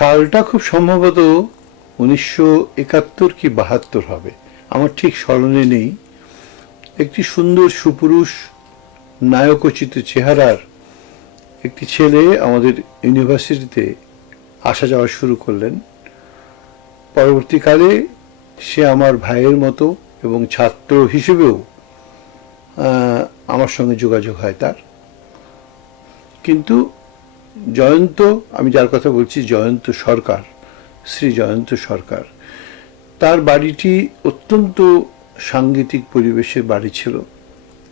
সালটা খুব সম্ভবত 1971 কি 72 হবে, আমার ঠিক স্মরণে নেই। একটি সুন্দর সুপুরুষ নায়কোচিত চেহারার একটি ছেলে আমাদের ইউনিভার্সিটিতে আসা যাওয়া শুরু করলেন। পরবর্তীকালে সে আমার ভাইয়ের মতো এবং ছাত্র হিসেবেও আমার সঙ্গে যোগাযোগ হয় তার। কিন্তু জয়ন্ত, আমি যার কথা বলছি জয়ন্ত সরকার, শ্রী জয়ন্ত সরকার, তার বাড়িটি অত্যন্ত সাংগীতিক পরিবেশের বাড়ি ছিল।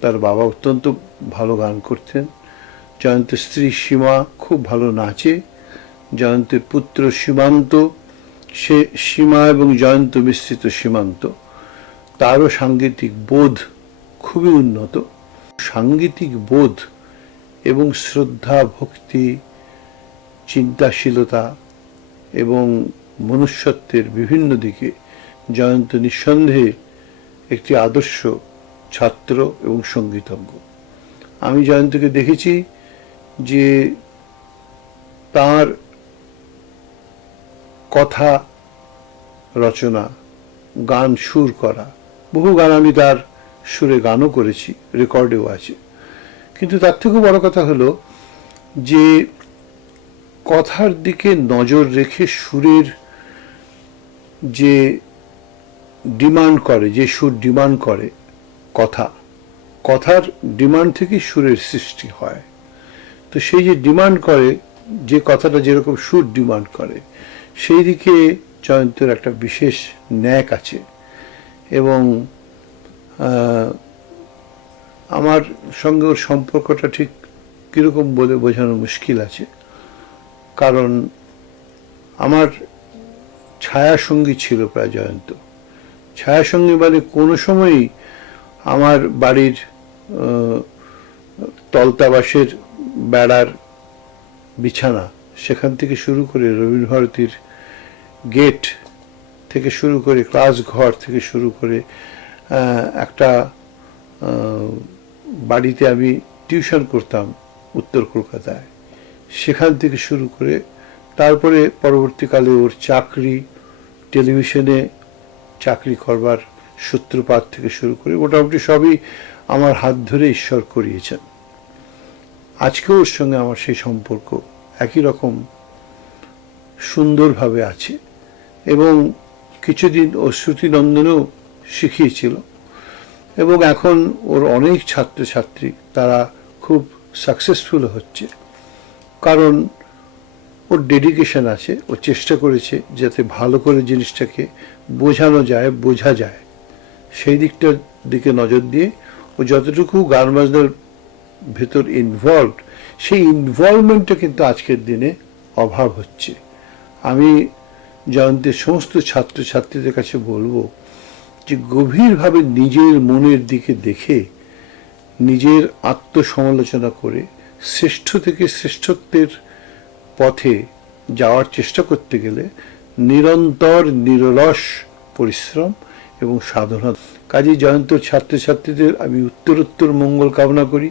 তার বাবা অত্যন্ত ভালো গান করতেন, জয়ন্তের স্ত্রী সীমা খুব ভালো নাচে, জয়ন্তের পুত্র সীমান্ত, সে সীমা এবং জয়ন্ত মিশ্রিত সীমান্ত, তারও সাংগীতিক বোধ খুবই উন্নত। সাংগীতিক বোধ এবং শ্রদ্ধা, ভক্তি, চিন্তাশীলতা এবং মনুষ্যত্বের বিভিন্ন দিকে জয়ন্ত নিঃসন্দেহে একটি আদর্শ ছাত্র এবং সঙ্গীতজ্ঞ। আমি জয়ন্তকে দেখেছি যে তার কথা রচনা, গান সুর করা, বহু গান আমি তার সুরে গানও করেছি, রেকর্ডেও আছে। কিন্তু তার থেকেও বড় কথা হলো যে কথার দিকে নজর রেখে সুরের যে ডিমান্ড করে, যে সুর ডিমান্ড করে, কথার ডিমান্ড থেকে সুরের সৃষ্টি হয়। তো সেই যে ডিমান্ড করে, যে কথাটা যেরকম সুর ডিমান্ড করে, সেই দিকে জয়ন্তের একটা বিশেষ ন্যাক আছে। এবং আমার সঙ্গে ওর সম্পর্কটা ঠিক কীরকম বলে বোঝানো মুশকিল আছে, কারণ আমার ছায়াসঙ্গী ছিল প্রায় জয়ন্ত। ছায়াসঙ্গী মানে কোনো সময়ই আমার বাড়ির তলতাবাসের বেড়ার বিছানা, সেখান থেকে শুরু করে রবীন্দ্রভারতীর গেট থেকে শুরু করে, ক্লাস ঘর থেকে শুরু করে, একটা বাড়িতে আমি টিউশন করতাম উত্তর কলকাতায়, সেখান থেকে শুরু করে, তারপরে পরবর্তীকালে ওর চাকরি, টেলিভিশনে চাকরি করবার সূত্রপাত থেকে শুরু করে মোটামুটি সবই আমার হাত ধরে ঈশ্বর করিয়েছেন। আজকেও ওর সঙ্গে আমার সেই সম্পর্ক একই রকম সুন্দরভাবে আছে। এবং কিছুদিন ও শ্রুতিনন্দনেও শিখিয়েছিল, এবং এখন ওর অনেক ছাত্রছাত্রী তারা খুব সাকসেসফুল হচ্ছে, কারণ ওর ডেডিকেশন আছে। ও চেষ্টা করেছে যাতে ভালো করে জিনিসটাকে বোঝানো যায়, বোঝা যায়, সেই দিকটার দিকে নজর দিয়ে ও যতটুকু গান বাজনার ভেতর ইনভলভড, সেই ইনভলভমেন্টটা কিন্তু আজকের দিনে অভাব হচ্ছে। আমি জয়ন্তের সমস্ত ছাত্রছাত্রীদের কাছে বলবো যে গভীরভাবে নিজের মনের দিকে দেখে, নিজের আত্মসমালোচনা করে শ্রেষ্ঠ থেকে শ্রেষ্ঠত্বের পথে যাওয়ার চেষ্টা করতে গেলে নিরন্তর নিরলস পরিশ্রম এবং সাধনা। কাজেই জয়ন্তর ছাত্রছাত্রীদের আমি উত্তরোত্তর মঙ্গল কামনা করি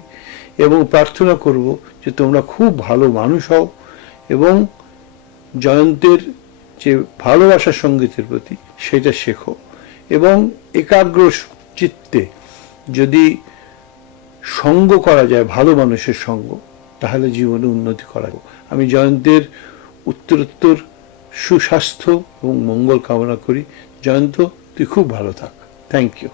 এবং প্রার্থনা করব যে তোমরা খুব ভালো মানুষ হও এবং জয়ন্তের যে ভালোবাসা সঙ্গীতের প্রতি সেটা শেখো, এবং একাগ্র চিত্তে যদি সঙ্গ করা যায়, ভালো মানুষের সঙ্গ, তাহলে জীবনে উন্নতি করা যায়। আমি জয়ন্তের উত্তরোত্তর সুস্বাস্থ্য এবং মঙ্গল কামনা করি। জয়ন্ত, তুই খুব ভালো থাক। Thank you.